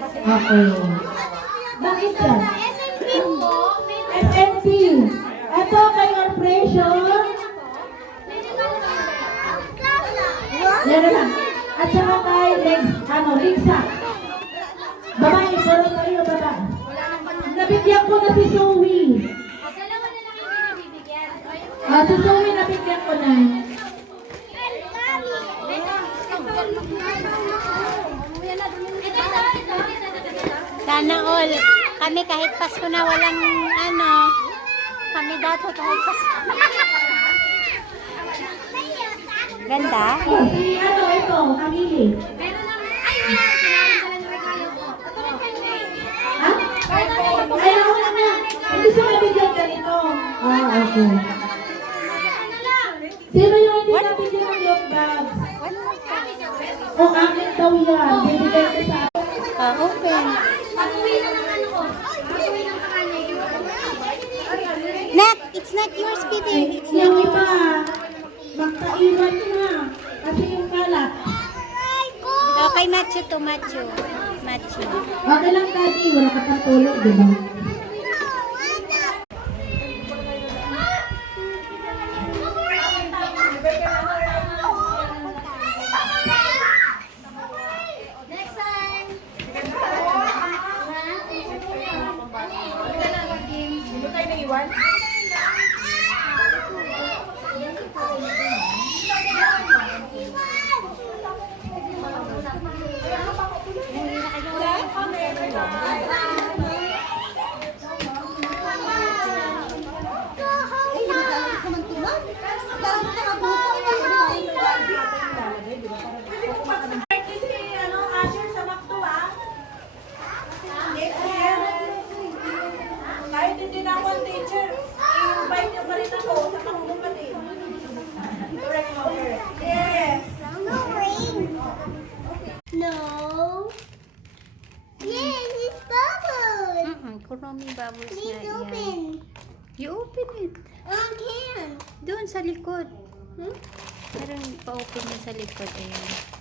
Okay. Bakit yan? SNP. Ito kay your pressure. Yan na lang. At saka kay Lixa. Babae, puro tayo, babae. Nabigyan ko na si Zoe. Si Zoe nabigyan ko na. Sana all. Kami kahit Pasko na walang kami dato kahit Pasko. Ganda? Si ito, Camille. Ha? Ay, ako na. Hindi siya nabigyan ganito. Okay. Sino yung hindi nabigyan ng love bags? O, akin daw yan. Bibigay ko sa Open. Nak, it's not yours, baby. It's not yung yours. iba. Magkaiwan na. Kasi yung kalat. Okay, Macho to, Macho. Macho. Okay lang, Daddy. Wala ka pang tulog, di ba? Kahit hindi na ako ang teacher, i-invite niyo pa rin ako sa pangkumpatid. Correct mo, correct. Yes. No. Yes, it's bubbles. Kuromi bubbles Please nga yan. open. You open it. Can. Doon sa likod. Parang pa-open niya sa likod. Ayan.